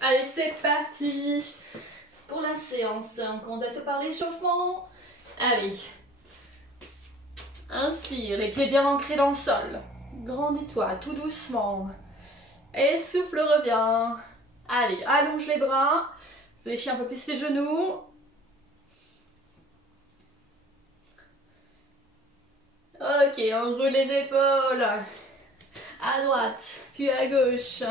Allez, c'est parti pour la séance. On commence par l'échauffement. Allez. Inspire, les pieds bien ancrés dans le sol. Grandis-toi tout doucement. Et souffle, reviens. Allez, allonge les bras. Fléchis un peu plus les genoux. Ok, on roule les épaules. À droite, puis à gauche.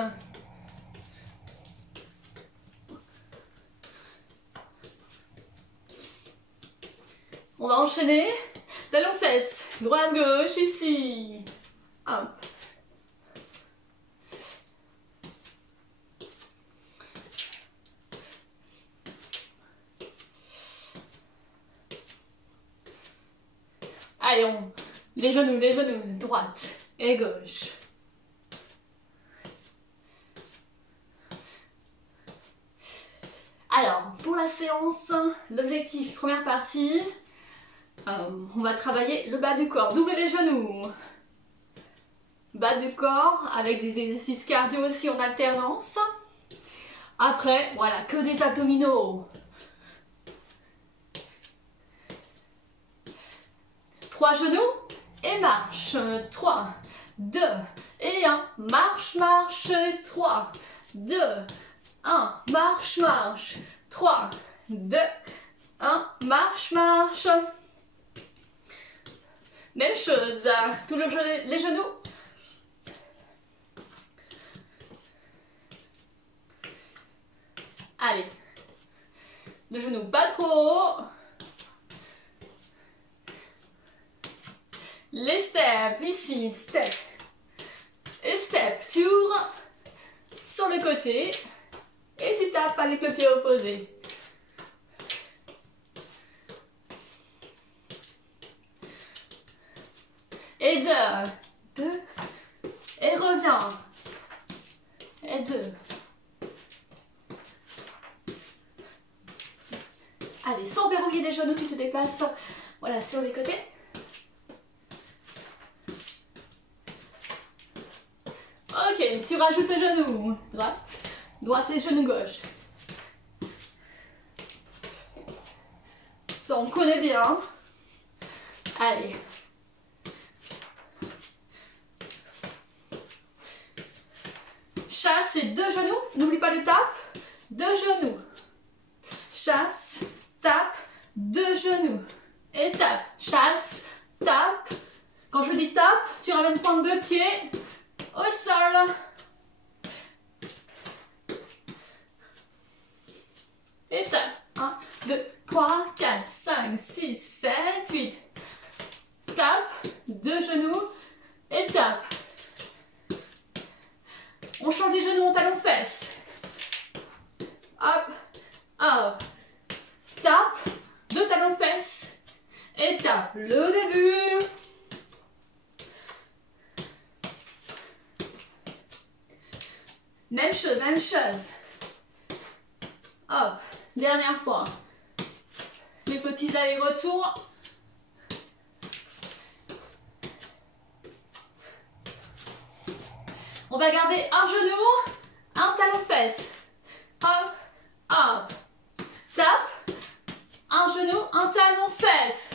On va enchaîner. Talons fesses. Droite, gauche, ici. Hop. Allez, les genoux, droite et gauche. Alors, pour la séance, l'objectif, première partie, on va travailler le bas du corps. D'ouvrir les genoux. Bas du corps, avec des exercices cardio aussi en alternance. Après, voilà, que des abdominaux. 3 genoux et marche. 3, 2 et 1. Marche, marche. 3, 2, 1. Marche, marche. 3, 2, 1. Marche, marche. Même chose. Tous les genoux. Allez. Le genou pas trop haut. Les steps, ici, step et step, tour sur le côté et tu tapes avec le pied opposé. Et 2, et reviens, et 2. Allez, sans verrouiller les genoux, tu te déplaces, voilà, sur les côtés. Ok, tu rajoutes tes genoux, droite et genou gauche. Ça, on connaît bien. Allez. Chasse et 2 genoux. N'oublie pas le tape. 2 genoux. Chasse, tape, 2 genoux. Et tape. Chasse, tape. Quand je dis tape, tu ramènes pointe de pied au sol. Et tape. 1, 2, 3, 4, 5, 6, 7, 8. Tape, 2 genoux et tape. On change les genoux en talons fesses. Hop, hop. Tape, 2 talons fesses et tape. Le début. Même chose, même chose. Hop, dernière fois. Les petits allers-retours. On va garder un genou, un talon fesse. Hop, hop. Tape. Un genou, un talon fesse.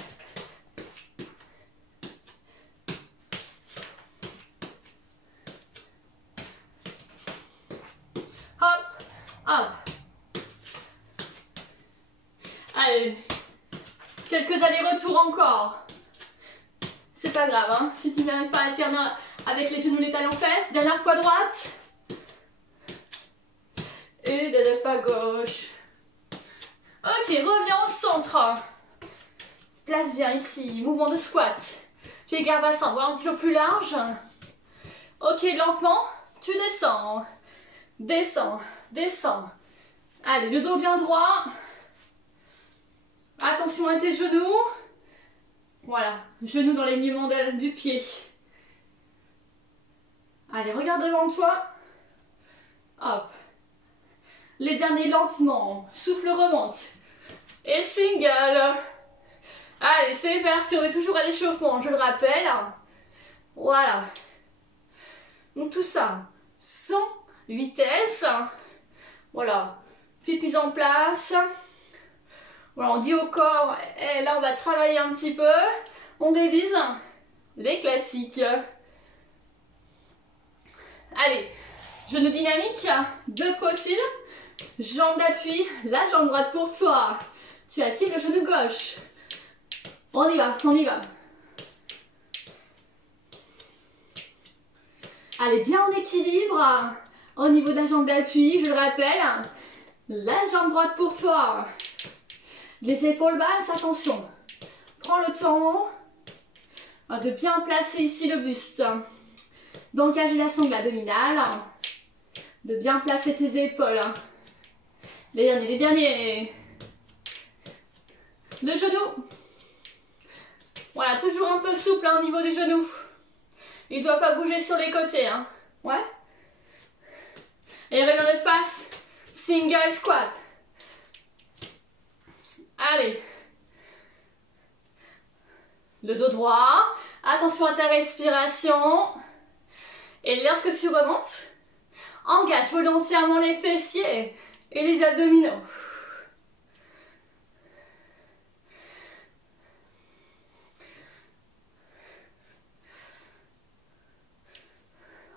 Hop, hop. Allez, quelques allers-retours encore. C'est pas grave, hein, si tu n'arrives pas à alterner avec les genoux, les talons fesses. Dernière fois droite. Et dernière fois gauche. Ok, reviens au centre. Place bien ici, mouvement de squat. Pied garde bassin, voire un petit peu plus large. Ok, lentement, tu descends. Descends, descends. Allez, le dos bien droit. Attention à tes genoux. Voilà, genoux dans l'alignement du pied. Allez, regarde devant toi. Hop. Les derniers lentement. Souffle remonte. Et single. Allez, c'est parti. On est toujours à l'échauffement, je le rappelle. Voilà. Donc tout ça, sans vitesse. Voilà, petite mise en place. Voilà, on dit au corps, et là on va travailler un petit peu. On révise les classiques. Allez, genou dynamique, deux profils, jambe d'appui, la jambe droite pour toi. Tu actives le genou gauche. On y va, on y va. Allez, bien en équilibre. Au niveau de la jambe d'appui, je le rappelle, la jambe droite pour toi. Les épaules basses, attention. Prends le temps de bien placer ici le buste. D'engager la sangle abdominale. De bien placer tes épaules. Les derniers. Le genou. Voilà, toujours un peu souple au niveau du genou. Il ne doit pas bouger sur les côtés. Hein. Ouais. Et reviens de face. Single squat. Allez. Le dos droit. Attention à ta respiration. Et lorsque tu remontes, engage volontairement les fessiers et les abdominaux.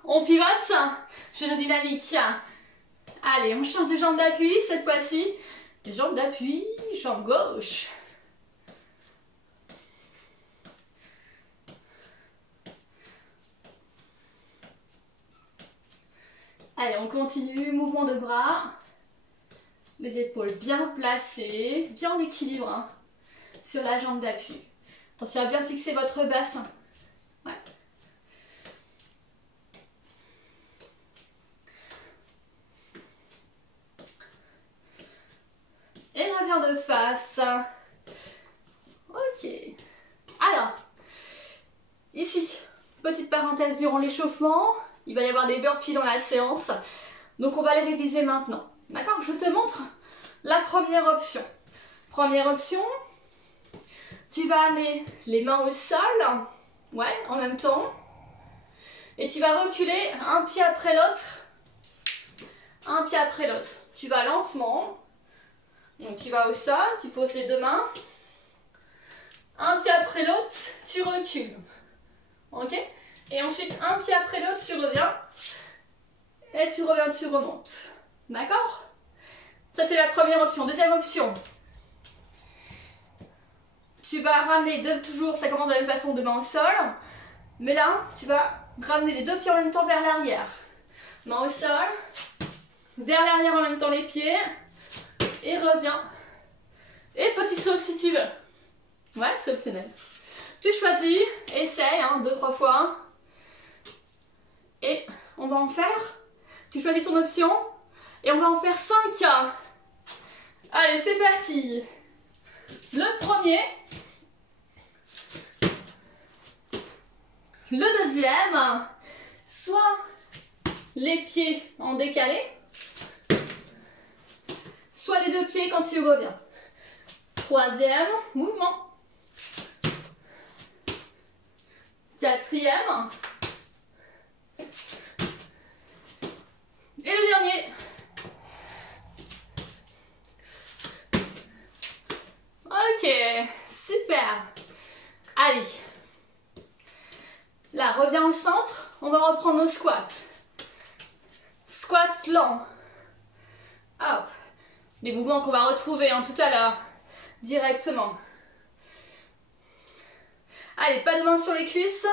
On pivote, genou dynamique. Allez, on change de jambe d'appui cette fois-ci. Jambe d'appui, jambe gauche. Allez, on continue, mouvement de bras. Les épaules bien placées, bien en équilibre hein, sur la jambe d'appui. Attention à bien fixer votre bassin. Ouais. Et reviens de face. Ok. Alors, ici, petite parenthèse durant l'échauffement. Il va y avoir des burpees dans la séance. Donc on va les réviser maintenant. D'accord? Je te montre la première option. Première option, tu vas amener les mains au sol. Ouais, en même temps. Et tu vas reculer un pied après l'autre. Un pied après l'autre. Tu vas lentement. Donc tu vas au sol, tu poses les deux mains. Un pied après l'autre, tu recules. Ok? Et ensuite, un pied après l'autre, tu reviens. Et tu reviens, tu remontes. D'accord? Ça, c'est la première option. Deuxième option. Tu vas ramener toujours, ça commence de la même façon, deux mains au sol. Mais là, tu vas ramener les deux pieds en même temps vers l'arrière. Main au sol. Vers l'arrière en même temps les pieds. Et reviens. Et petit saut si tu veux. Ouais, c'est optionnel. Tu choisis, essaye, hein, 2-3 fois. Et on va en faire. Tu choisis ton option. Et on va en faire 5. Allez, c'est parti. Le premier. Le deuxième. Soit les pieds en décalé. Soit les deux pieds quand tu reviens. Troisième mouvement. Quatrième. Et le dernier. Ok, super. Allez. Là, reviens au centre. On va reprendre nos squats. Squat lent. Hop. Les mouvements qu'on va retrouver hein, tout à l'heure. Directement. Allez, pas de main sur les cuisses.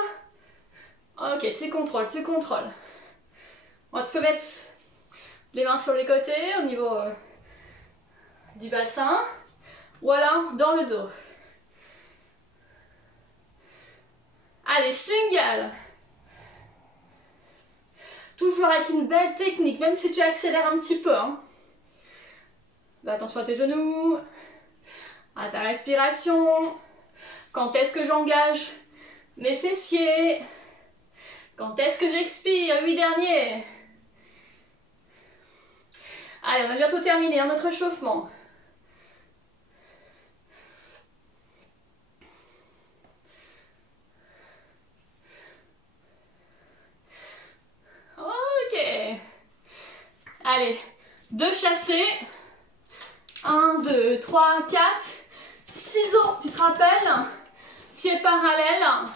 Ok, tu contrôles, tu contrôles. Bon, tu peux mettre les mains sur les côtés au niveau du bassin. Voilà, dans le dos. Allez, single. Toujours avec une belle technique, même si tu accélères un petit peu. Hein. Attention à tes genoux, à ta respiration. Quand est-ce que j'engage mes fessiers? Quand est-ce que j'expire? 8 derniers. Allez, on va bientôt terminer hein, notre échauffement. Ok. Allez, 2 chassés. 1, 2, 3, 4. Ciseaux, tu te rappelles? Pieds parallèles.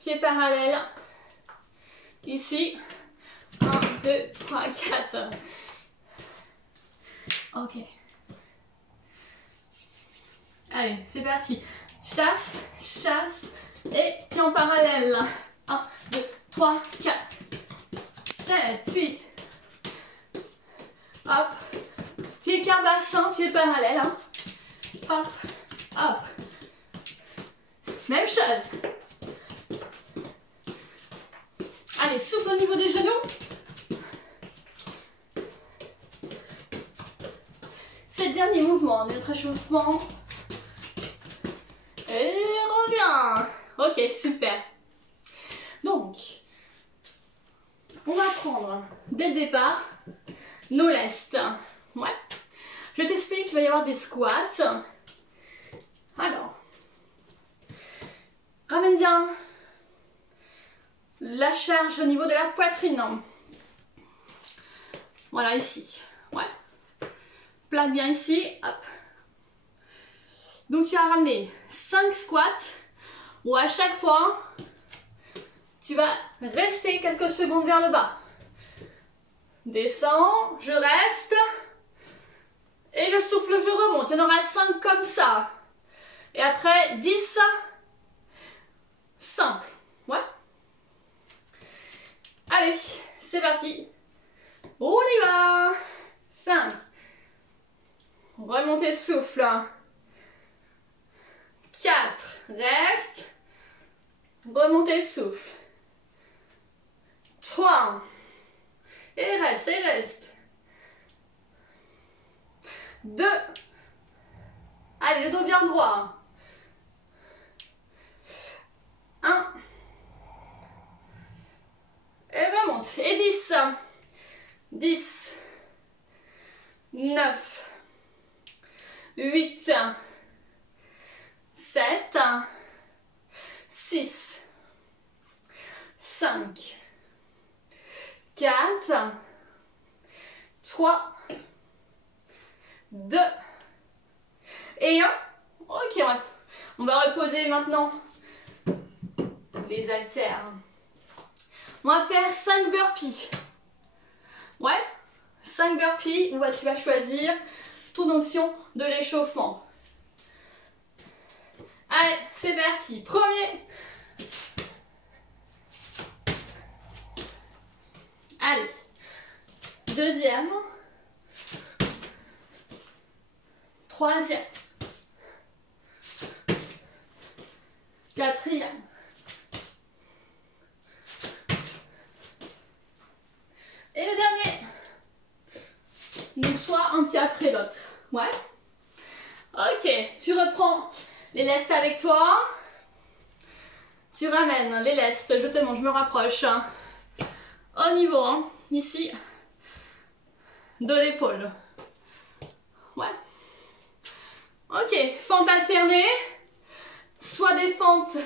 Pieds parallèles. Ici. 1, 2, 3, 4. Ok. Allez, c'est parti. Chasse, chasse. Et pieds en parallèle. 1, 2, 3, 4. 7, 8. Hop. Pieds carbassin, pieds parallèles. Hein. Hop, hop. Même chose. Allez, souple au niveau des genoux. C'est le dernier mouvement de notre échauffement. Et reviens. Ok, super. Donc, on va prendre dès le départ nos lestes. Ouais. Je t'explique qu'il va y avoir des squats. Alors, ramène bien la charge au niveau de la poitrine. Voilà, ici. Ouais. Plaque bien ici. Hop. Donc, tu vas ramener 5 squats où à chaque fois, tu vas rester quelques secondes vers le bas. Descends, je reste. Et je souffle, je remonte. Il y en aura 5 comme ça. Et après, 10. Simple. Ouais. Allez, c'est parti. On y va. 5. Remontez souffle. 4. Reste. Remontez souffle. 3. Et reste, et reste. 2. Allez, le dos bien droit. 1. Et remonte. Et 10. 10. 9. 8. 7. 6. 5. 4. 3. 2. Et 1. Ok, on va reposer maintenant les haltères. On va faire 5 burpees. Ouais, 5 burpees où tu vas choisir ton option de l'échauffement. Allez, c'est parti. Premier. Allez. Deuxième. Troisième. Quatrième. Et le dernier. Donc soit un pied après l'autre. Ouais. Ok, tu reprends les lestes avec toi. Tu ramènes les lestes, je me rapproche. Au niveau, hein, ici, de l'épaule. Ouais. Ok, fente alternée. Soit des fentes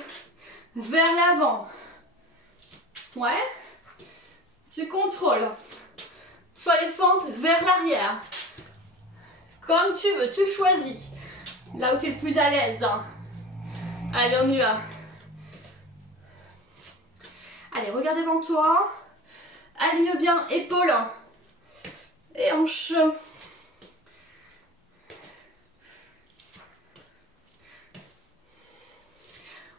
vers l'avant. Ouais. Tu contrôles. Soit les fentes vers l'arrière. Comme tu veux, tu choisis. Là où tu es le plus à l'aise. Allez, on y va. Allez, regarde devant toi. Aligne bien épaules et hanches.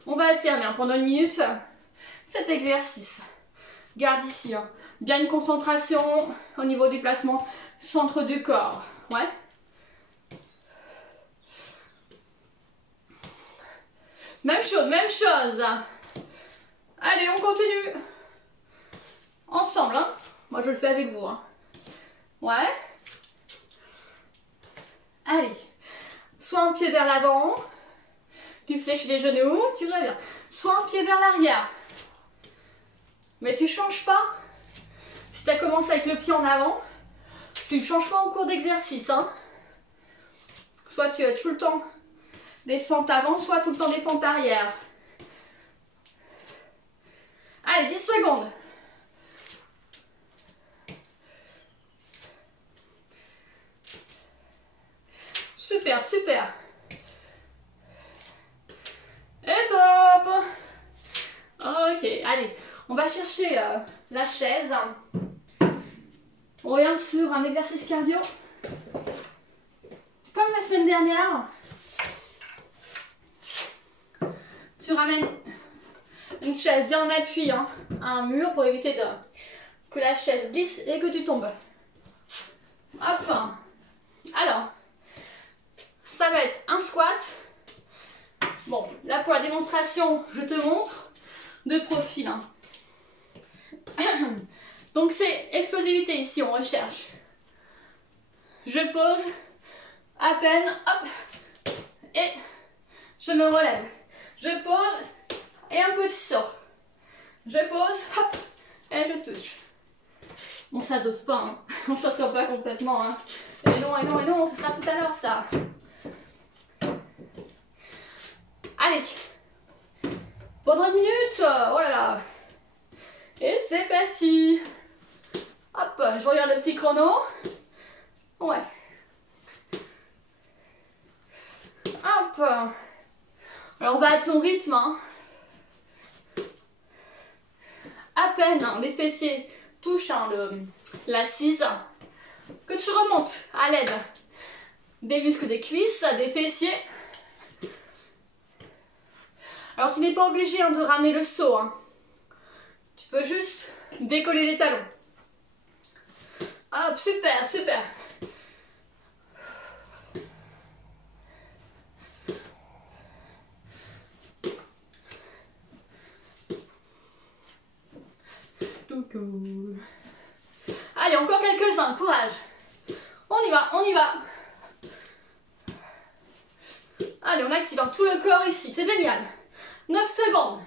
On va alterner pendant 1 minute cet exercice. Garde ici bien une concentration au niveau du placement centre du corps. Ouais. Même chose, même chose. Allez, on continue. Ensemble, hein. Moi, je le fais avec vous. Hein. Ouais. Allez. Soit un pied vers l'avant. Tu fléchis les genoux. Tu reviens. Soit un pied vers l'arrière. Mais tu ne changes pas. Si tu as commencé avec le pied en avant, tu ne changes pas en cours d'exercice. Hein. Soit tu as tout le temps des fentes avant, soit tout le temps des fentes arrière. Allez, 10 secondes. Super, super. Et top. Ok, allez, on va chercher la chaise. On revient sur un exercice cardio. Comme la semaine dernière, tu ramènes une chaise bien en appui à un mur pour éviter que la chaise glisse et que tu tombes. Hop. Alors, ça va être un squat. Bon, là pour la démonstration, je te montre de profil. Donc c'est explosivité ici, on recherche. Je pose à peine, hop, et je me relève. Je pose et un petit saut. Je pose, hop, et je touche. Bon, ça dose pas, hein. On ne s'assoit pas complètement. Hein. Et non, et non, et non, ce sera tout à l'heure ça. Allez, pendant une minute, oh là là. Et c'est parti. Hop, je regarde le petit chrono. Ouais. Hop. Alors on va à ton rythme. Hein. À peine les fessiers touchent l'assise, que tu remontes à l'aide des muscles des cuisses, des fessiers. Alors tu n'es pas obligé de ramener le saut. Hein. Tu peux juste décoller les talons. Hop, super, super. Allez, encore quelques-uns, courage. On y va, on y va. Allez, on active tout le corps ici, c'est génial. 9 secondes.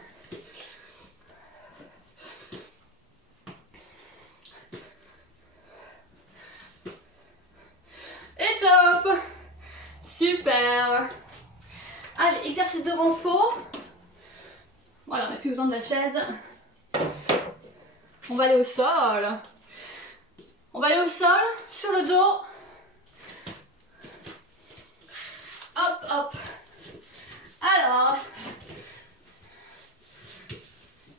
Et top. Super. Allez, exercice de renfort. Voilà, on n'a plus besoin de la chaise. On va aller au sol. On va aller au sol, sur le dos. Hop, hop. Alors,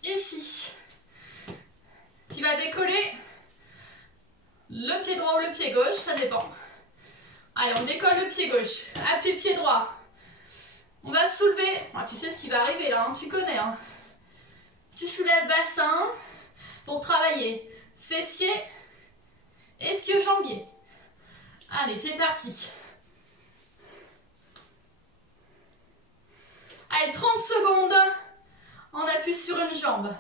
ici, tu vas décoller le pied droit ou le pied gauche, ça dépend. Allez, on décolle le pied gauche, appuie pied droit. On va soulever, ah, tu sais ce qui va arriver là, hein, tu connais. Hein. Tu soulèves bassin pour travailler fessier, ischio-jambier. Allez, c'est parti. Allez, 30 secondes. On appuie sur une jambe.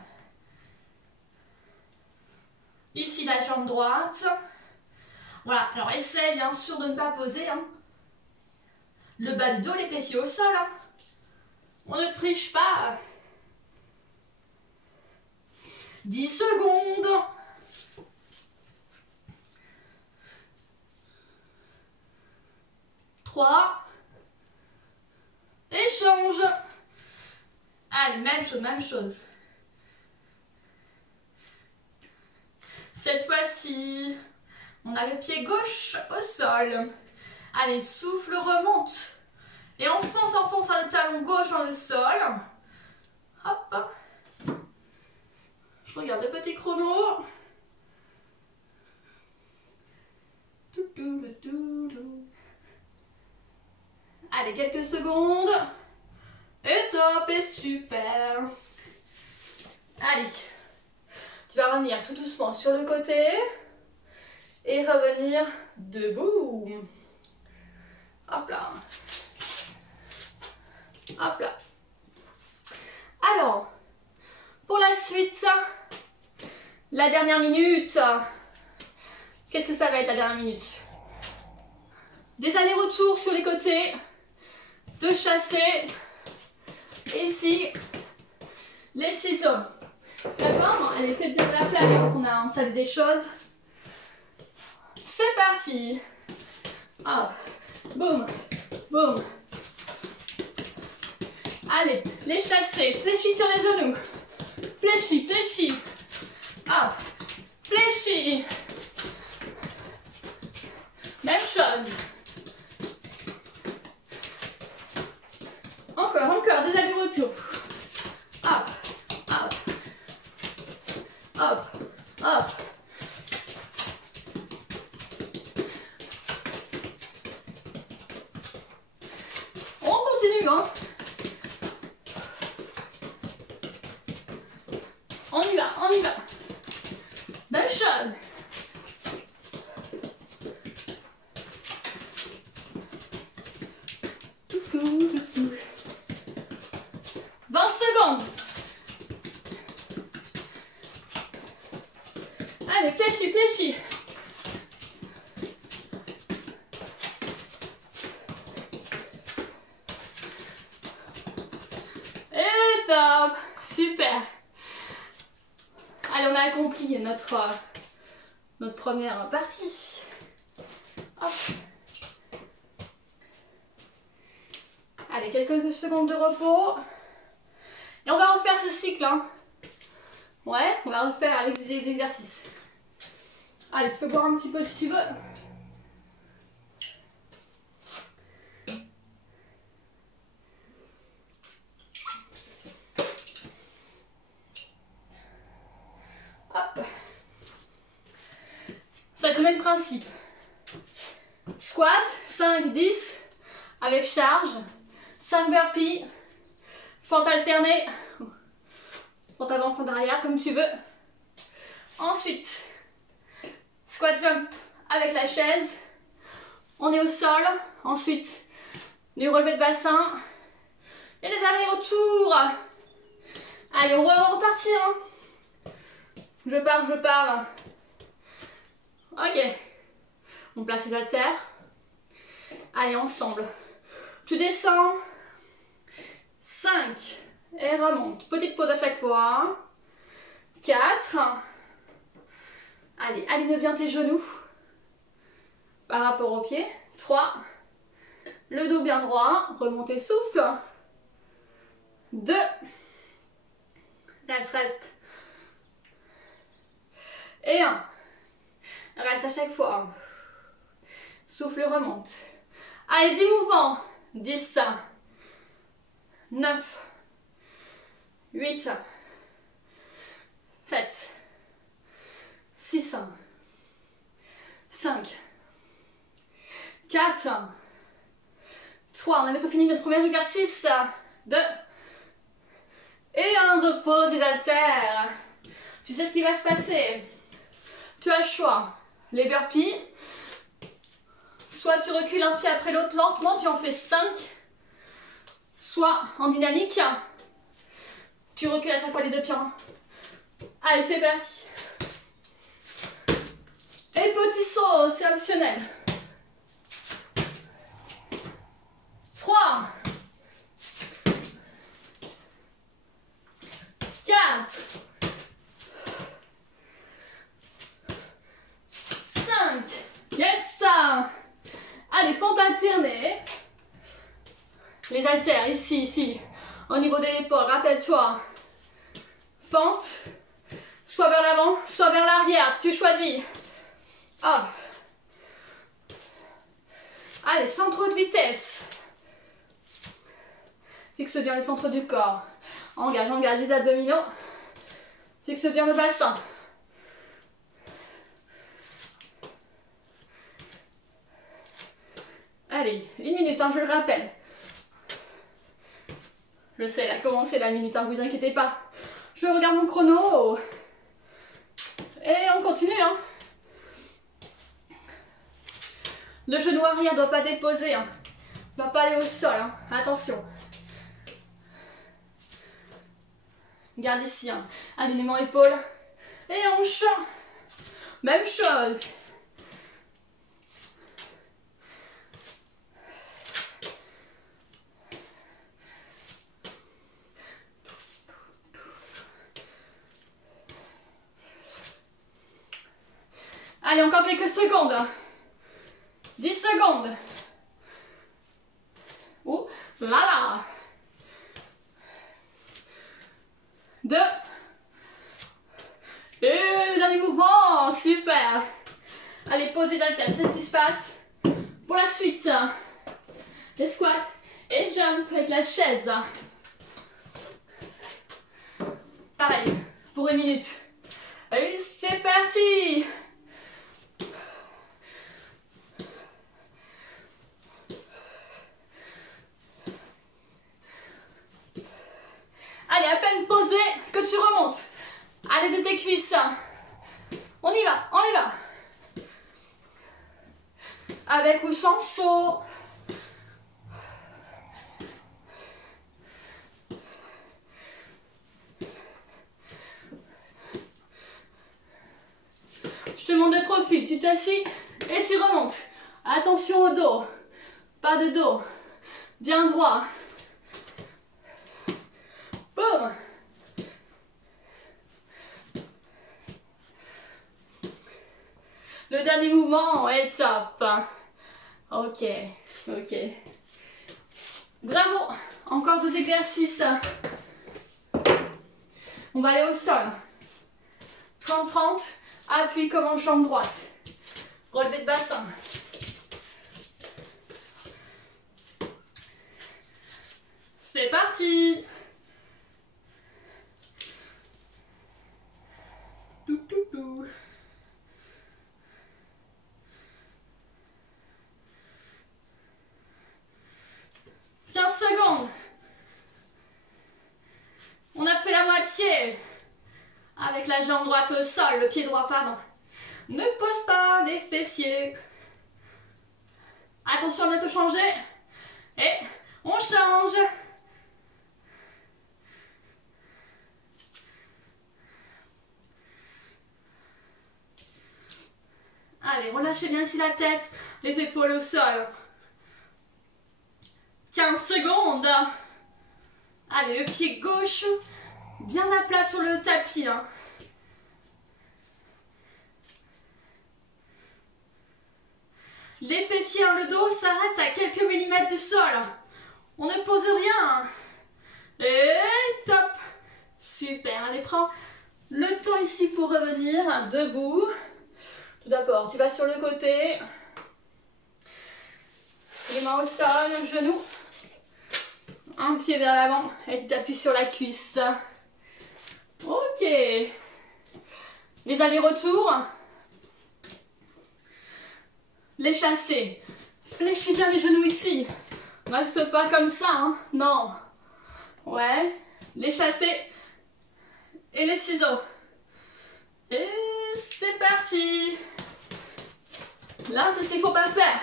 Ici, la jambe droite. Voilà, alors essaie bien sûr de ne pas poser le bas du dos, les fessiers au sol. Hein. On ne triche pas. 10 secondes. Trois. Échange. Allez, même chose, même chose. Cette fois-ci, on a le pied gauche au sol. Allez, souffle, remonte. Et enfonce le talon gauche dans le sol. Hop. Je regarde le petit chrono. Allez, quelques secondes. Et top, et super. Allez, tu vas revenir tout doucement sur le côté. Et revenir debout. Hop là. Hop là. Alors, pour la suite, la dernière minute. Qu'est-ce que ça va être la dernière minute? Des allers-retours sur les côtés. De chasser. Ici, les ciseaux. D'accord? Allez, faites bien de la place quand on a installé des choses. C'est parti. Hop. Boum. Boum. Allez, les chasser. Fléchis sur les genoux. Fléchis, fléchis. Hop. Fléchis. Même chose. Encore des allers-retours. Hop, hop, hop, hop. On continue, hein. On y va, on y va. Même chose. Allez, fléchis, fléchis. Et top. Super. Allez, on a accompli notre première partie. Hop. Allez, quelques secondes de repos. Et on va refaire ce cycle. Hein. Ouais, on va refaire les exercices. Allez, tu peux boire un petit peu si tu veux. Hop. Ça va être le même principe. Squat, 5, 10, avec charge. 5 burpees. Fente alternée. Fente avant, fente arrière, comme tu veux. Ensuite, squat jump avec la chaise. On est au sol. Ensuite, du relevé de bassin. Et les allers-retours. Allez, on va repartir. Hein. Je parle. Ok. On place les haltères. Allez, ensemble. Tu descends. 5. Et remonte. Petite pause à chaque fois. 4. Allez, aligne bien tes genoux par rapport aux pieds. 3. Le dos bien droit. Remontez, souffle. 2. Reste. Et 1. Reste à chaque fois. Souffle, remonte. Allez, 10 mouvements. 10. 9. 8. 7. 6. 5. 4. 3. On a bientôt fini notre premier exercice. 2. Et 1. Repose les haltères. Tu sais ce qui va se passer. Tu as le choix. Les burpees. Soit tu recules un pied après l'autre lentement, tu en fais 5. Soit en dynamique, tu recules à chaque fois les 2 pieds. Allez, c'est parti. Et petit saut, c'est optionnel. 3. 4. 5. Yes. Allez, fente alternée. Les haltères, ici, au niveau de l'épaule, rappelle-toi. Fente, soit vers l'avant, soit vers l'arrière, tu choisis. Hop. Allez, sans trop de vitesse. Fixe bien le centre du corps. Engage les abdominaux. Fixe bien le bassin. Allez, 1 minute, hein, je le rappelle. Je sais, elle a commencé la minute, hein, vous inquiétez pas. Je regarde mon chrono. Et on continue. Hein. Le genou arrière ne doit pas déposer. Hein. Ne doit pas aller au sol. Hein. Attention. Garde ici. Hein. Alignement épaule. Et hanche. Même chose. Allez, encore quelques secondes. 10 secondes. Ouh, là. 2. Et dernier mouvement. Super. Allez, posez la tête. C'est ce qui se passe. Pour la suite, les squats et jump avec la chaise. Pareil, pour 1 minute. Allez, c'est parti! Allez, à peine posé que tu remontes. Allez de tes cuisses. On y va, on y va. Avec ou sans saut. Je te montre de profil, tu t'assis et tu remontes. Attention au dos, pas de dos, bien droit. Boum. Le dernier mouvement est top. Ok, ok. Bravo, encore 2 exercices. On va aller au sol. 30-30, appuie comme en jambe droite. Relevé de bassin. C'est parti. Tout, tout, tout. Secondes. On a fait la moitié. Avec la jambe droite au sol, le pied droit, pardon. Ne pose pas les fessiers. Attention à bientôt changer. Et on change. Allez, relâchez bien ici la tête, les épaules au sol. 15 secondes. Allez, le pied gauche bien à plat sur le tapis. Hein. Les fessiers, le dos s'arrête à quelques millimètres du sol. On ne pose rien. Et top. Super. Allez, prends le temps ici pour revenir debout. Tout d'abord, tu vas sur le côté. Les mains au sol, genou. Un pied vers l'avant et tu t'appuies sur la cuisse. Ok. Les allers-retours. Les chassés. Fléchis bien les genoux ici. Reste pas comme ça, hein. Non. Ouais. Les chassés. Et les ciseaux. Et c'est parti. Là, c'est ce qu'il ne faut pas faire.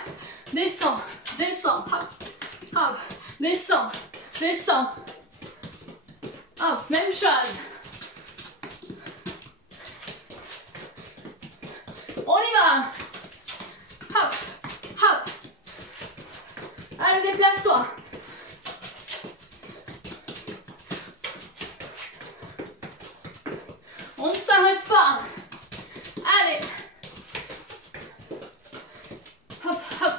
Descends, descends, hop, hop, descends, descends. Hop, même chose. On y va. Hop, hop. Allez, déplace-toi. On ne s'arrête pas. Allez. Hop, hop.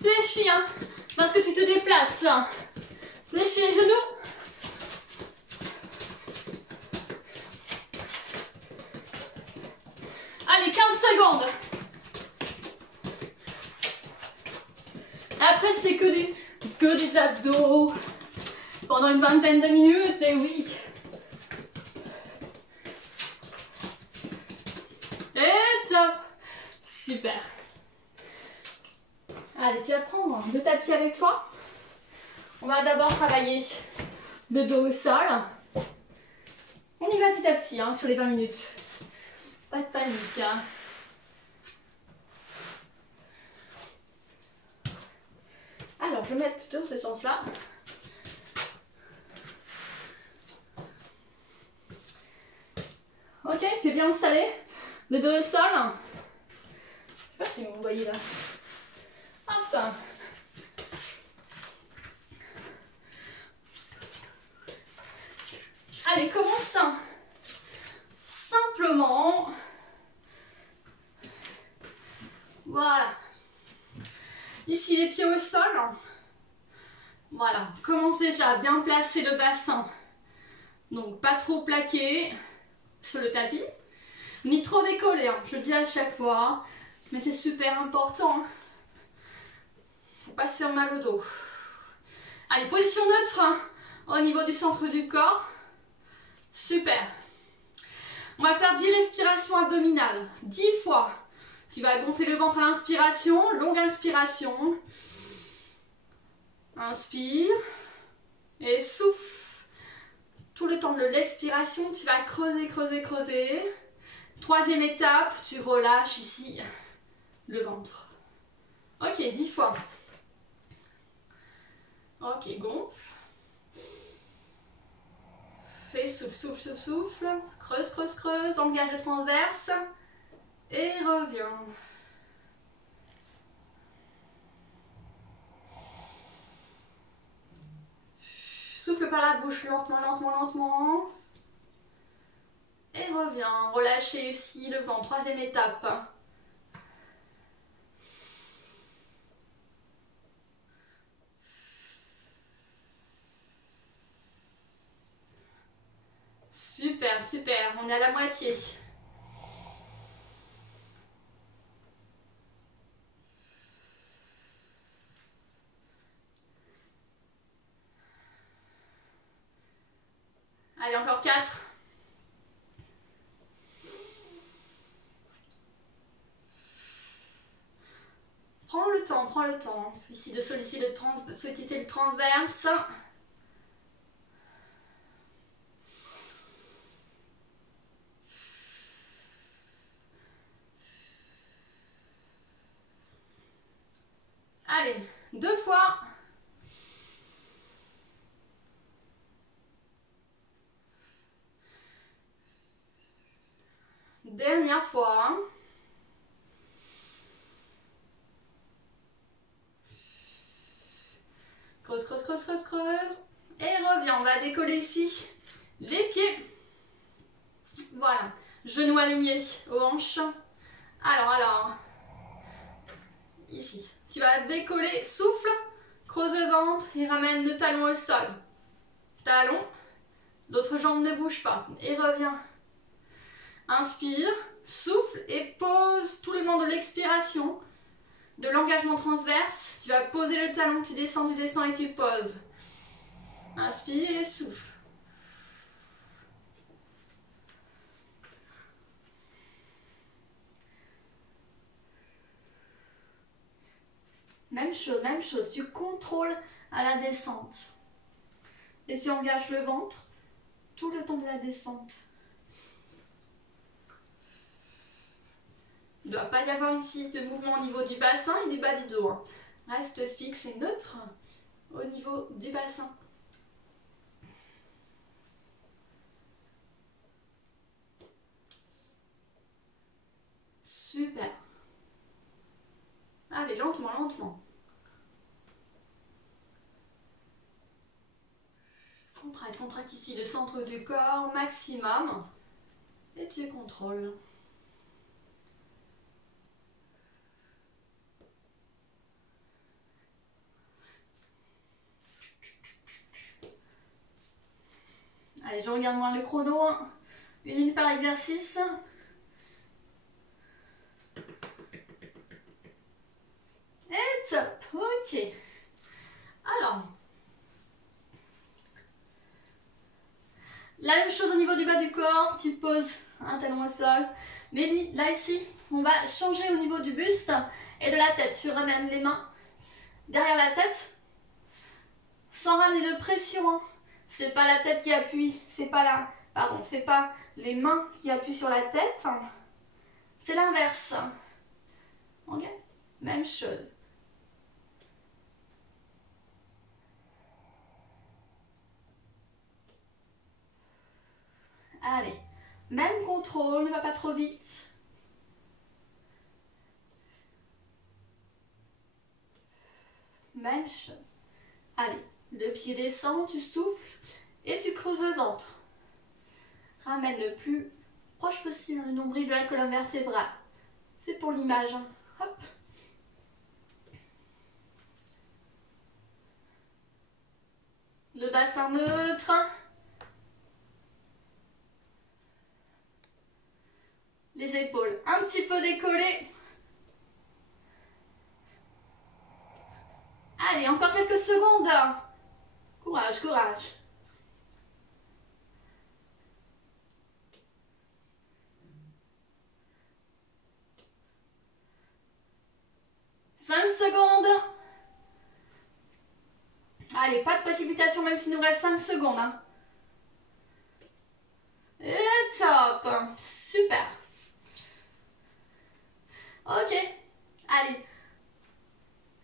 Fléchis, hein, parce que tu te déplaces. Fléchis les genoux. Allez, 15 secondes. Après, c'est que des abdos pendant une vingtaine de minutes, et oui. Et top. Super. Allez, tu vas prendre le tapis avec toi. On va d'abord travailler le dos au sol. On y va petit à petit, hein, sur les 20 minutes. Pas de panique. Hein. Alors, je vais mettre dans ce sens-là. Ok, tu es bien installé. Le dos au sol. Je sais pas si vous voyez là. Hop. Allez, commence simplement. Voilà. Ici, les pieds au sol. Voilà. Commence déjà à bien placer le bassin. Donc, pas trop plaqué sur le tapis. Ni trop décollé, hein. Je le dis à chaque fois. Mais c'est super important. Faut pas se faire mal au dos. Allez, position neutre. Au niveau du centre du corps. Super. On va faire 10 respirations abdominales. 10 fois. Tu vas gonfler le ventre à l'inspiration, longue inspiration. Inspire et souffle. Tout le temps de l'expiration, tu vas creuser, creuser, creuser. Troisième étape, tu relâches ici le ventre. Ok, 10 fois. Ok, gonfle. Fais souffle, souffle, souffle, souffle. Creuse, creuse, creuse. Engage le transverse. Et reviens. Souffle par la bouche lentement, lentement, lentement. Et reviens. Relâchez ici le ventre. Troisième étape. Super, super. On est à la moitié. Allez, encore 4. Prends le temps, prends le temps. Ici de solliciter le transverse. Allez, 2 fois. Dernière fois. Creuse, creuse, creuse, creuse, creuse. Et reviens, on va décoller ici les pieds. Voilà, genoux alignés aux hanches. Alors, ici. Tu vas décoller, souffle, creuse le ventre et ramène le talon au sol. Talon, l'autre jambe ne bouge pas. Et reviens. Inspire, souffle et pose tout le long de l'expiration. De l'engagement transverse, tu vas poser le talon, tu descends et tu poses. Inspire et souffle. Même chose, tu contrôles à la descente. Et tu engages le ventre tout le temps de la descente. Il ne doit pas y avoir ici de mouvement au niveau du bassin et du bas du dos. Reste fixe et neutre au niveau du bassin. Super. Allez, lentement, lentement. Contracte, contracte ici le centre du corps au maximum. Et tu contrôles. Allez, je regarde moins le chrono. 1 minute par exercice. Et top. Ok. Alors. La même chose au niveau du bas du corps. Tu poses un talon au sol. Mais là, ici, on va changer au niveau du buste et de la tête. Tu ramènes les mains derrière la tête. Sans ramener de pression. C'est pas la tête qui appuie. C'est pas les mains qui appuient sur la tête. C'est l'inverse. Ok? Même chose. Allez. Même contrôle, ne va pas trop vite. Même chose. Allez. Le pied descend, tu souffles et tu creuses le ventre. Ramène le plus proche possible le nombril de la colonne vertébrale. C'est pour l'image. Hop. Le bassin neutre. Les épaules un petit peu décollées. Allez, encore quelques secondes. Courage, courage. 5 secondes. Allez, pas de précipitation même s'il nous reste 5 secondes. Hein. Et top. Super. Ok. Allez.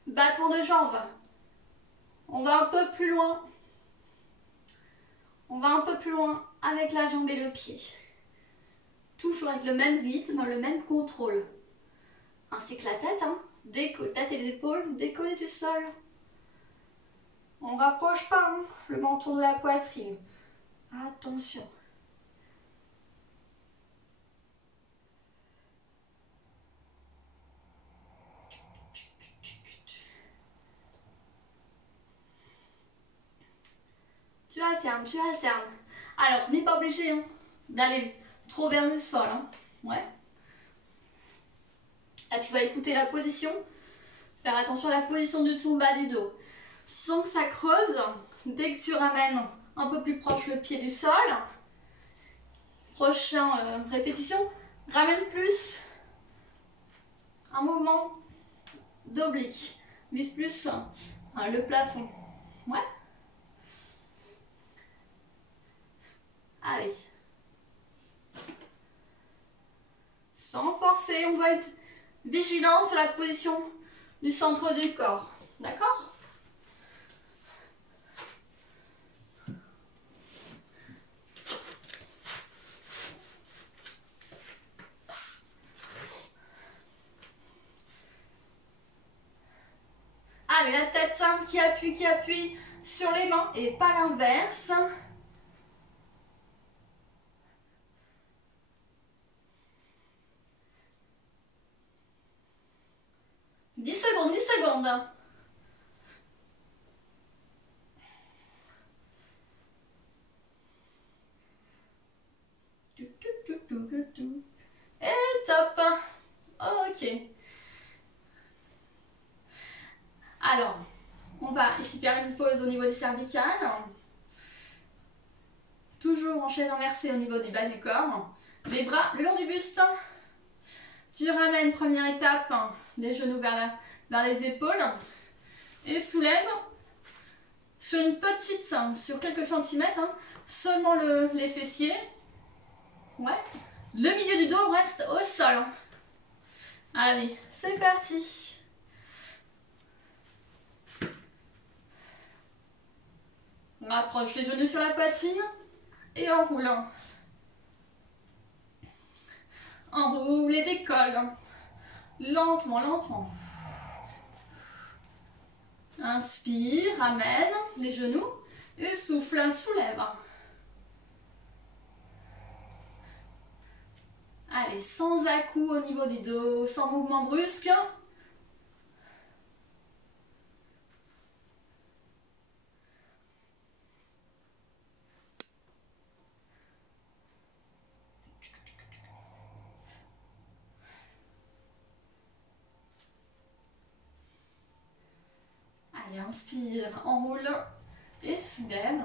Battement de jambes. On va un peu plus loin. On va un peu plus loin avec la jambe et le pied. Toujours avec le même rythme, le même contrôle. Ainsi que la tête, hein. Tête et les épaules décollées du sol. On ne rapproche pas hein, le menton de la poitrine. Attention. Tu alternes, tu alternes. Alors, tu n'es pas obligé hein, d'aller trop vers le sol. Hein. Ouais. Là, tu vas écouter la position. Faire attention à la position de ton bas du dos. Sans que ça creuse, dès que tu ramènes un peu plus proche le pied du sol, prochaine répétition, ramène plus un mouvement d'oblique. Vise plus le plafond. Ouais. Allez. Sans forcer, on doit être vigilant sur la position du centre du corps. D'accord ? Allez, la tête qui appuie sur les mains et pas l'inverse. 10 secondes, 10 secondes. Et top. Ok. Alors, on va ici faire une pause au niveau des cervicales. Toujours en chaise inversée au niveau du bas du corps. Les bras le long du buste. Tu ramènes, première étape, les genoux vers les épaules. Et soulève sur une petite, sur quelques centimètres, hein, seulement les fessiers. Ouais. Le milieu du dos reste au sol. Allez, c'est parti. On rapproche les genoux sur la poitrine et enroule. Enroule et décolle. Lentement, lentement. Inspire, ramène les genoux et souffle, soulève. Allez, sans à-coups au niveau du dos, sans mouvement brusque. Allez, inspire, enroule et soulève.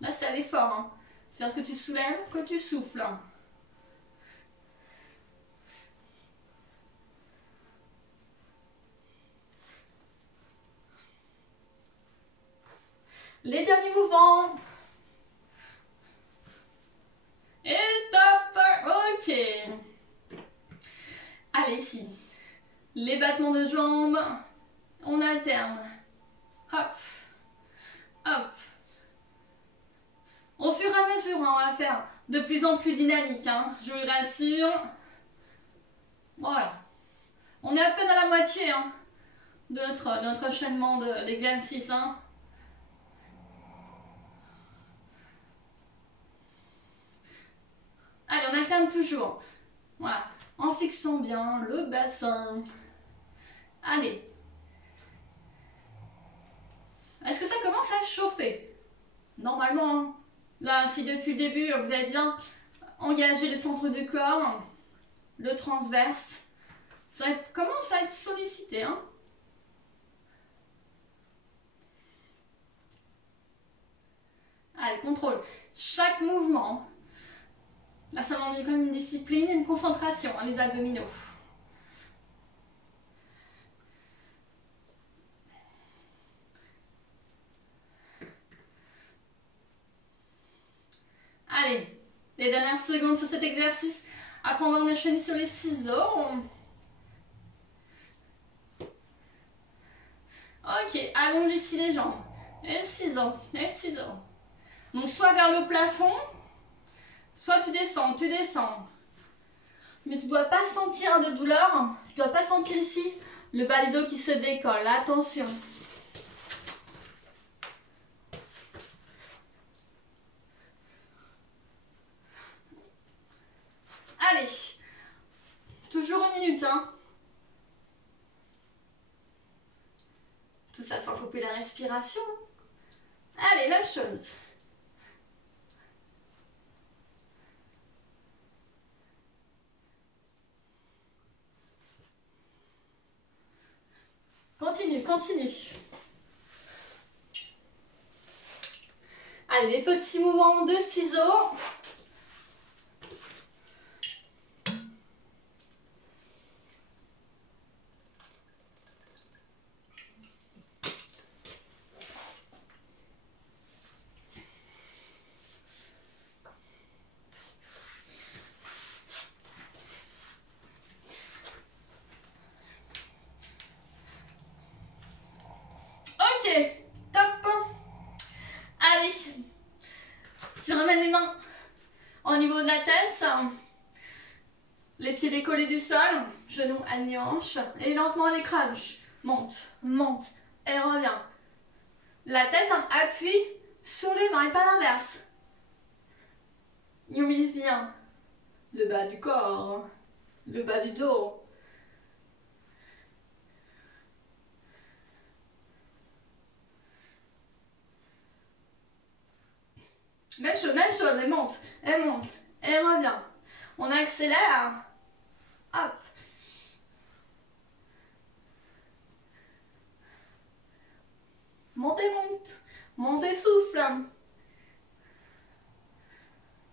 Là, c'est à l'effort. Hein. C'est-à-dire que tu soulèves, que tu souffles. Les derniers mouvements. Et top. Ok. Allez, ici. Les battements de jambes. On alterne. Hop. Hop. Au fur et à mesure, hein, on va faire de plus en plus dynamique. Hein, je vous rassure. Voilà. On est à peine à la moitié hein, de notre enchaînement d'exercices. Hein. Allez, on alterne toujours. Voilà. En fixant bien le bassin. Allez. Est-ce que ça commence à chauffer? Normalement, hein. Là, si depuis le début, vous avez bien engagé le centre du corps, le transverse, ça commence à être sollicité. Hein. Allez, contrôle. Chaque mouvement. Là, ça demande quand même une discipline et une concentration, hein, les abdominaux. Les dernières secondes sur cet exercice. Après, on va enchaîner sur les ciseaux. Ok, allonge ici les jambes. Et ciseaux, et ciseaux. Donc, soit vers le plafond, soit tu descends, tu descends. Mais tu ne dois pas sentir de douleur. Tu ne dois pas sentir ici le bas du dos qui se décolle. Attention. Allez. Toujours 1 minute. Hein. Tout ça sans couper la respiration. Allez, même chose. Continue, continue. Allez, les petits mouvements de ciseaux. Ok, top. Allez, tu ramènes les mains au niveau de la tête. Les pieds décollés du sol, genoux alignés aux hanches. Et lentement les crunchs. Monte, monte et reviens. La tête, appuie sur les mains et pas l'inverse. Immobilise bien le bas du corps, le bas du dos. Même chose, et monte, et revient. On accélère. Hop. Monte, monte. Monte et souffle.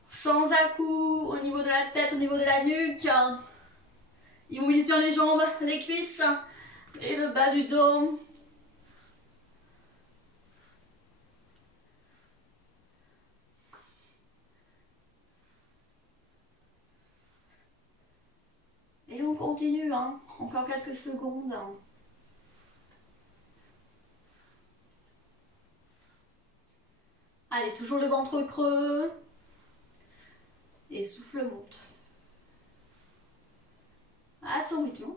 Sans à-coups au niveau de la tête, au niveau de la nuque. Immobilise bien les jambes, les cuisses et le bas du dos. Et on continue, hein. Encore quelques secondes. Allez, toujours le ventre creux. Et souffle monte. À ton rythme.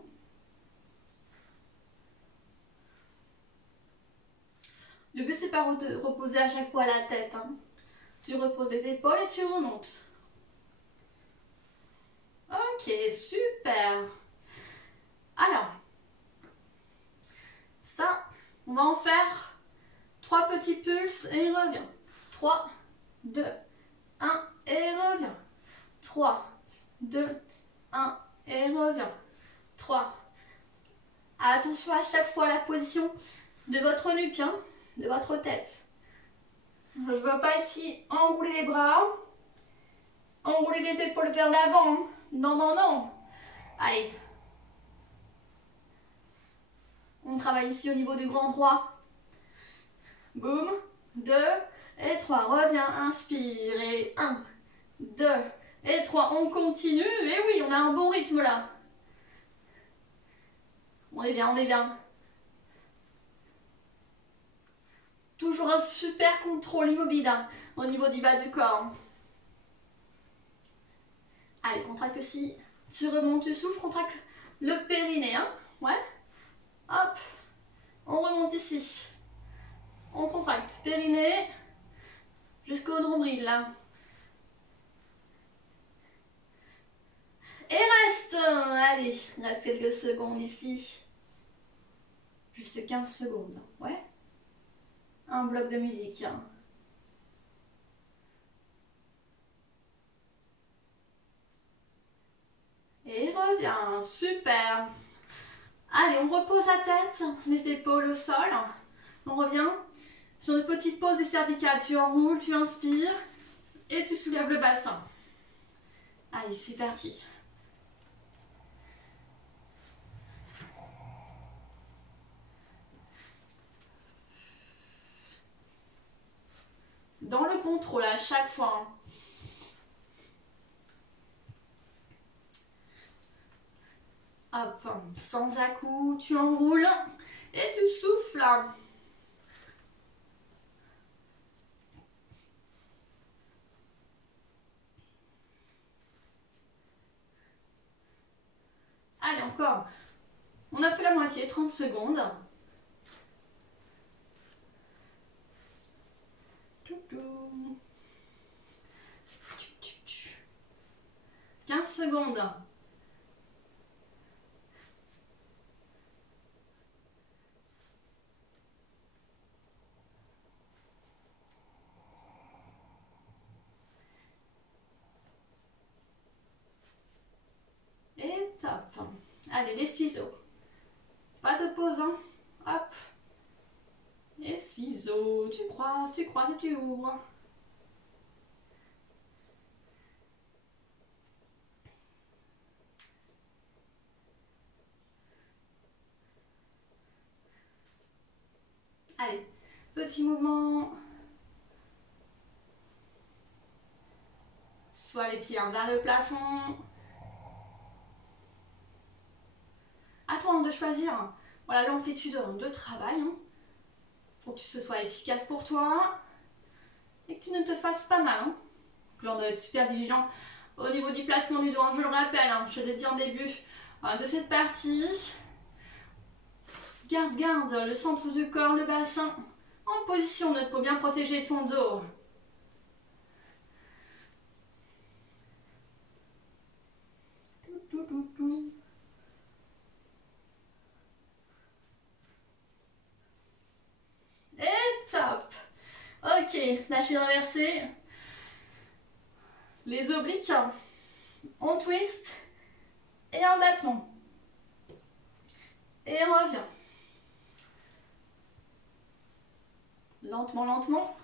Le but, c'est pas de reposer à chaque fois la tête. Hein. Tu reposes les épaules et tu remontes. Ok, super. Alors, ça, on va en faire 3 petits pulses et reviens. 3, 2, 1 et reviens. 3, 2, 1 et reviens. 3. Attention à chaque fois à la position de votre nuque, hein, de votre tête. Je ne veux pas ici enrouler les bras, enrouler les épaules vers l'avant. Hein. Non, non, non. Allez. On travaille ici au niveau du grand droit. Boum. 2 et 3. Reviens, inspire. Et 1, 2 et 3. On continue. Et oui, on a un bon rythme là. On est bien, on est bien. Toujours un super contrôle immobile hein, au niveau du bas du corps. Allez, contracte aussi. Tu remontes, tu souffles, contracte le périnée. Hein. Ouais. Hop. On remonte ici. On contracte. Périnée jusqu'au nombril là. Et reste. Allez, reste quelques secondes ici. Juste 15 secondes. Ouais. Un bloc de musique. Hein. Et reviens. Super. Allez, on repose la tête, les épaules au sol. On revient sur une petite pause des cervicales. Tu enroules, tu inspires et tu soulèves le bassin. Allez, c'est parti. Dans le contrôle à chaque fois. Hop, sans à-coups, tu enroules et tu souffles. Allez, encore. On a fait la moitié, 30 secondes. 15 secondes. Et top. Allez, les ciseaux. Pas de pause, hein. Hop. Les ciseaux. Tu croises et tu ouvres. Allez, petit mouvement. Soit les pieds vers le plafond. À toi de choisir voilà, l'amplitude de travail. Hein, pour que ce soit efficace pour toi. Et que tu ne te fasses pas mal. Hein. Là, on doit être super vigilant au niveau du placement du dos. Hein, je le rappelle, hein, je l'ai dit en début de cette partie. Garde le centre du corps, le bassin en position neutre pour bien protéger ton dos. Et top. Ok, machine renversée. Les obliques, on twist et un battement. Et on revient. Lentement, lentement.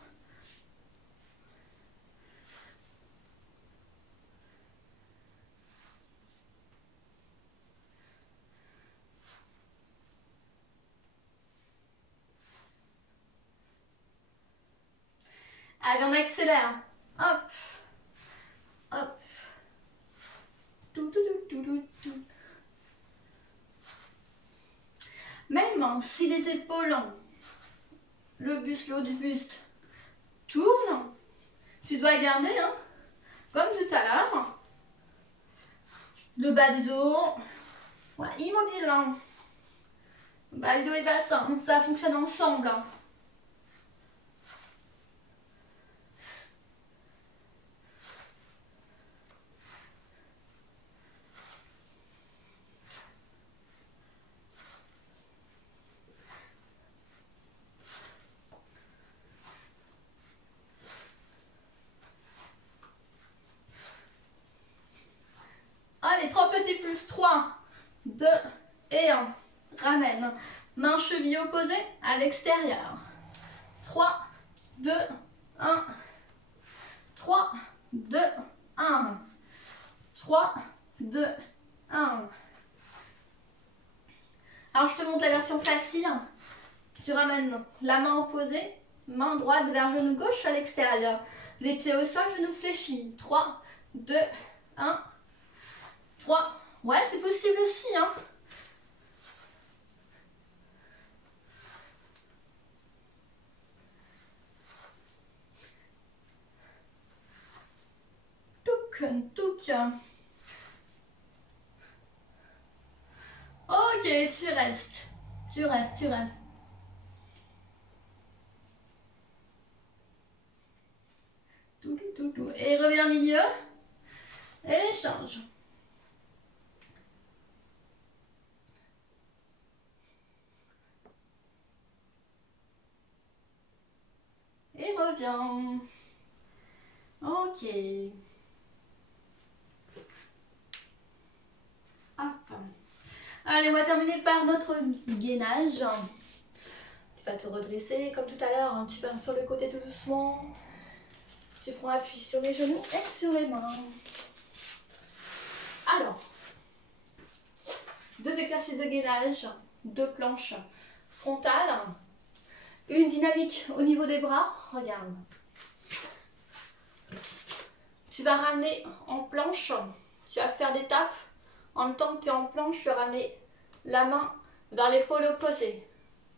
Allez, on accélère. Hop. Hop. Même si les épaules, le buste, le haut du buste tourne, tu dois garder, hein, comme tout à l'heure, le bas du dos, voilà, immobile. Hein. Bas du dos et bassin, ça fonctionne ensemble. Hein. Allez, 3 petits plus, 3, 2 et 1. Ramène. Main cheville opposée à l'extérieur. 3, 2, 1. 3, 2, 1. 3, 2, 1. Alors, je te montre la version facile. Tu ramènes la main opposée, main droite vers genou gauche à l'extérieur. Les pieds au sol, genoux fléchis. 3, 2, 1. 3. Ouais, c'est possible aussi, hein. Touk, touk. Ok, tu restes. Tu restes, tu restes. Et reviens au milieu. Et change. Et reviens. Ok. Hop. Allez, on va terminer par notre gainage. Tu vas te redresser comme tout à l'heure. Hein. Tu vas sur le côté tout doucement. Tu prends appui sur les genoux et sur les mains. Alors, 2 exercices de gainage, 2 planches frontales. Une dynamique au niveau des bras. Regarde. Tu vas ramener en planche. Tu vas faire des tapes En même temps que tu es en planche, tu ramener la main vers l'épaule opposée.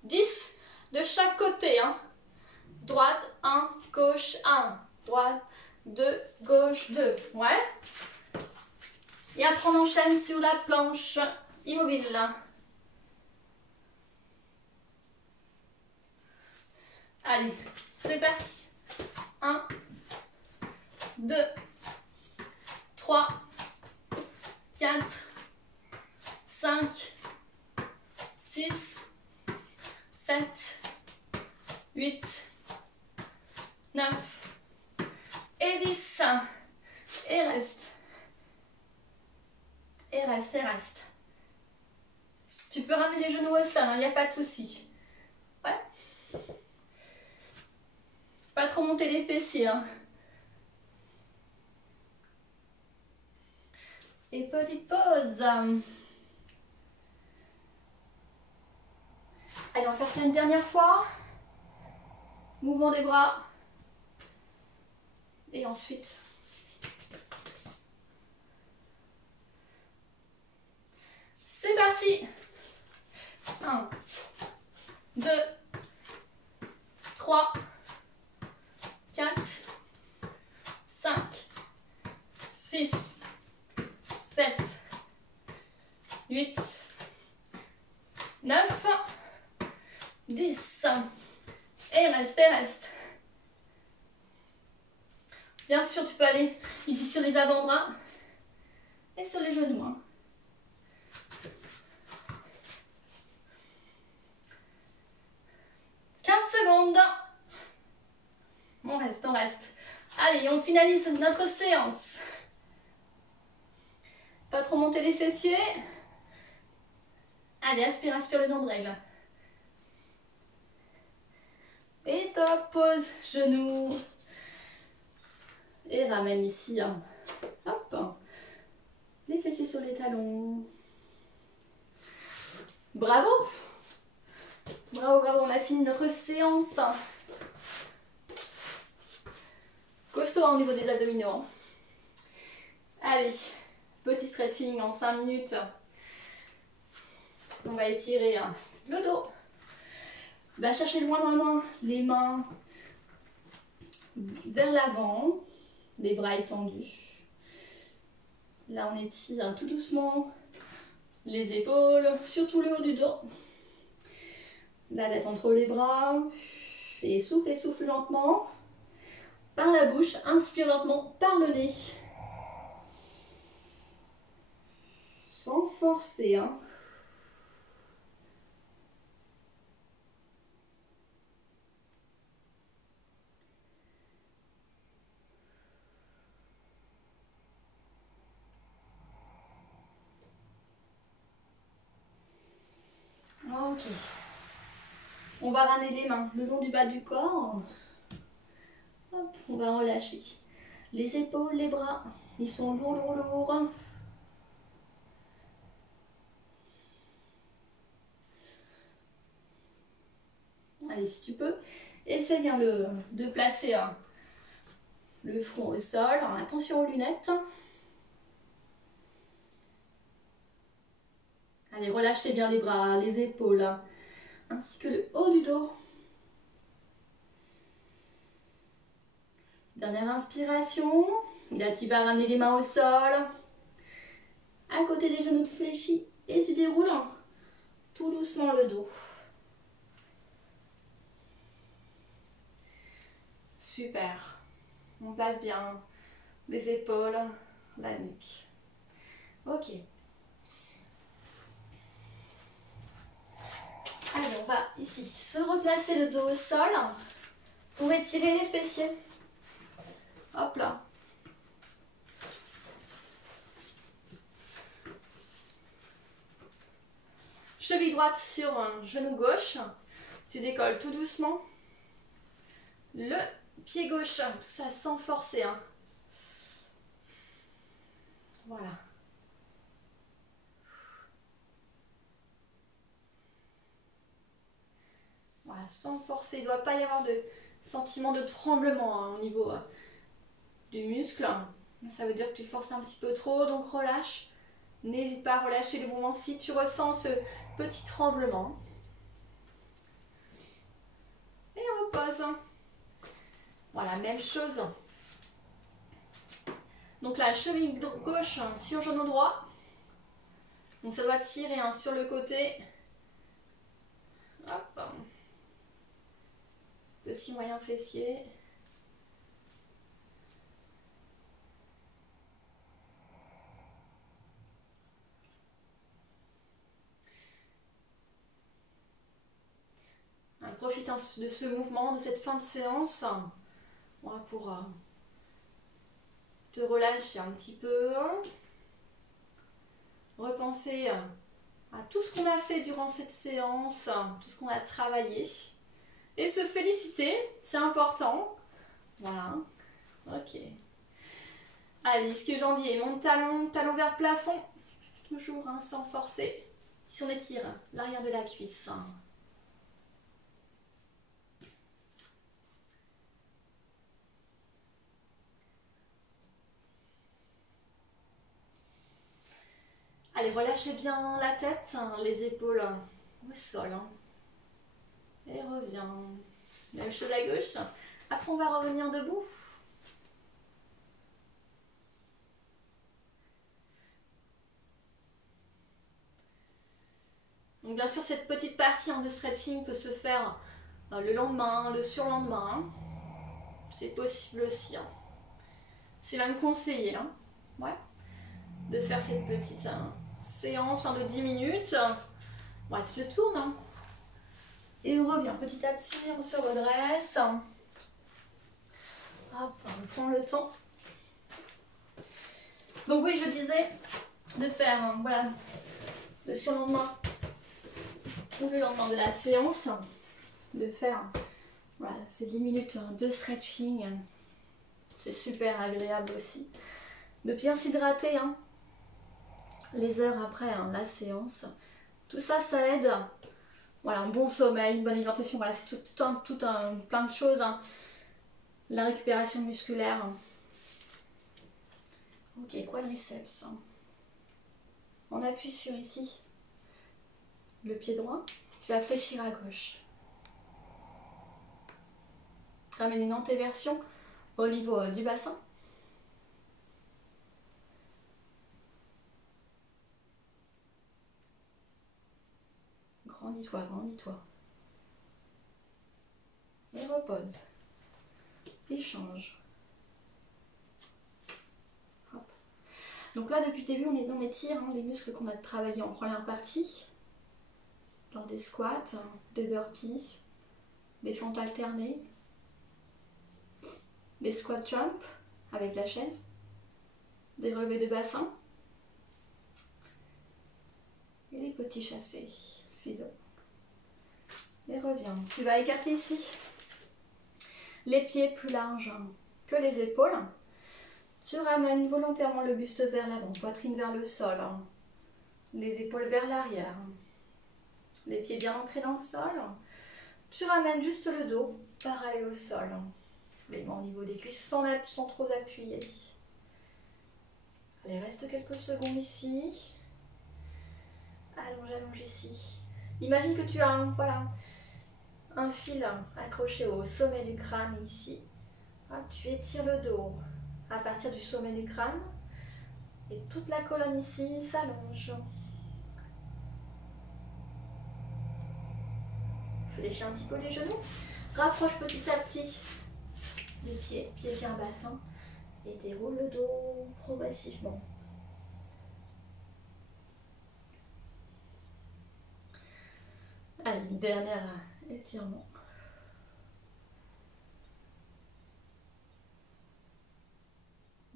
10 de chaque côté. Hein. Droite, 1, gauche, 1. Droite, 2, gauche, 2. Ouais. Et après on enchaîne sur la planche immobile. Allez, c'est parti. 1, 2, 3, 4, 5, 6, 7, 8, 9 et 10. Et reste. Et reste, et reste. Tu peux ramener les genoux au sol, il n'y a pas de souci. Ouais. Pas trop monter les fessiers. Hein. Et petite pause. Allez, on va faire ça une dernière fois. Mouvement des bras. Et ensuite, c'est parti. 1, 2, 3, 4, 5, 6, 7, 8, 9, 10. Et reste, et reste. Bien sûr, tu peux aller ici sur les avant-bras et sur les genoux. Hein. Secondes. On reste, on reste. Allez, on finalise notre séance. Pas trop monter les fessiers. Allez, aspire, aspire le nombril. Et top, pose, genoux. Et ramène ici. Hein. Hop. Les fessiers sur les talons. Bravo. Bravo, bravo, on a fini notre séance. Costaud au niveau des abdominaux. Allez, petit stretching en 5 minutes. On va étirer le dos. Va chercher loin, loin, loin les mains vers l'avant. Les bras étendus. Là, on étire tout doucement les épaules, surtout le haut du dos. La tête entre les bras. Et souffle lentement. Par la bouche, inspire lentement par le nez. Sans forcer. Hein. Ok. On va ramener les mains le long du bas du corps. Hop, on va relâcher. Les épaules, les bras, ils sont lourds, lourds, lourds. Allez, si tu peux, essaye de placer le front au sol. Alors, attention aux lunettes. Allez, relâchez bien les bras, les épaules, ainsi que le haut du dos. Dernière inspiration. Là, tu vas ramener les mains au sol, à côté des genoux fléchis, et tu déroules tout doucement le dos. Super. On place bien les épaules, la nuque. Ok. Allez, on va ici se replacer le dos au sol pour étirer les fessiers. Hop là. Cheville droite sur un genou gauche. Tu décolles tout doucement. Le pied gauche, tout ça sans forcer. Hein. Voilà. Voilà, sans forcer. Il ne doit pas y avoir de sentiment de tremblement hein, au niveau du muscle. Ça veut dire que tu forces un petit peu trop, donc relâche N'hésite pas à relâcher les mouvements si tu ressens ce petit tremblement. Et on repose. Voilà, même chose. Donc la cheville gauche sur genou droit. Donc ça doit tirer sur le côté. Hop. Petit moyen fessier. Profite de ce mouvement, de cette fin de séance, voilà, pour te relâcher un petit peu. Repenser à tout ce qu'on a fait durant cette séance, tout ce qu'on a travaillé. Et se féliciter, c'est important. Voilà, ok. Allez, ischio-jambier, monte talon, talon vers le plafond. Toujours sans forcer. Si on étire l'arrière de la cuisse. Allez, relâchez bien la tête, les épaules au sol. Et reviens. Même chose à gauche. Après, on va revenir debout. Donc bien sûr, cette petite partie de stretching peut se faire le lendemain, le surlendemain. C'est possible aussi. C'est même conseillé ouais, de faire cette petite séance de 10 minutes. Ouais, tu te tournes. Et on revient petit à petit, on se redresse. Hop, on prend le temps. Donc oui, je disais de faire voilà, le surlendemain ou le lendemain de la séance, de faire voilà, ces 10 minutes de stretching. C'est super agréable aussi. De bien s'hydrater les heures après la séance. Tout ça, ça aide. Voilà, un bon sommeil, une bonne alimentation. Voilà, c'est plein de choses. La récupération musculaire. Ok, quadriceps. On appuie sur ici le pied droit. Tu vas fléchir à gauche. Ramène une antéversion au niveau du bassin. Grandis-toi, grandis-toi. Et repose. Échange. Hop. Donc là, depuis le début, on étire les muscles qu'on a travaillés en première partie. Dans des squats, des burpees, des fentes alternées, des squat jump avec la chaise, des relevés de bassin et les petits chassés, ciseaux. Et reviens. Tu vas écarter ici les pieds plus larges que les épaules. Tu ramènes volontairement le buste vers l'avant, poitrine vers le sol, les épaules vers l'arrière, les pieds bien ancrés dans le sol. Tu ramènes juste le dos parallèle au sol, les mains au niveau des cuisses sans trop appuyer. Allez, reste quelques secondes ici. Allonge, allonge ici. Imagine que tu as un fil accroché au sommet du crâne ici. Tu étires le dos à partir du sommet du crâne et toute la colonne ici s'allonge. Fléchis un petit peu les genoux. Rapproche petit à petit les pieds vers le bassin et déroule le dos progressivement. Allez, dernier étirement.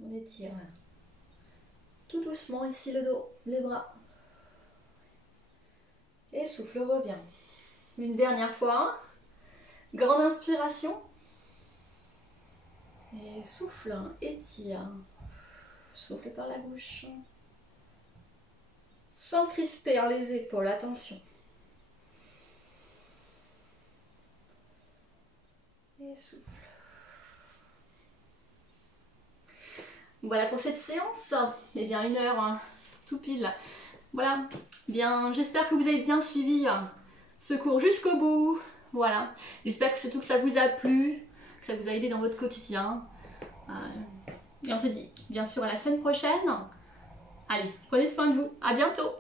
On étire tout doucement ici le dos, les bras. Et souffle, reviens. Une dernière fois. Grande inspiration. Et souffle, étire. Souffle par la bouche. Sans crisper les épaules, attention. Et souffle. Voilà pour cette séance. Eh bien, 1 heure tout pile. Voilà, bien, j'espère que vous avez bien suivi ce cours jusqu'au bout. Voilà, j'espère que surtout que ça vous a plu, que ça vous a aidé dans votre quotidien. Et on se dit bien sûr à la semaine prochaine. Allez, prenez soin de vous, à bientôt!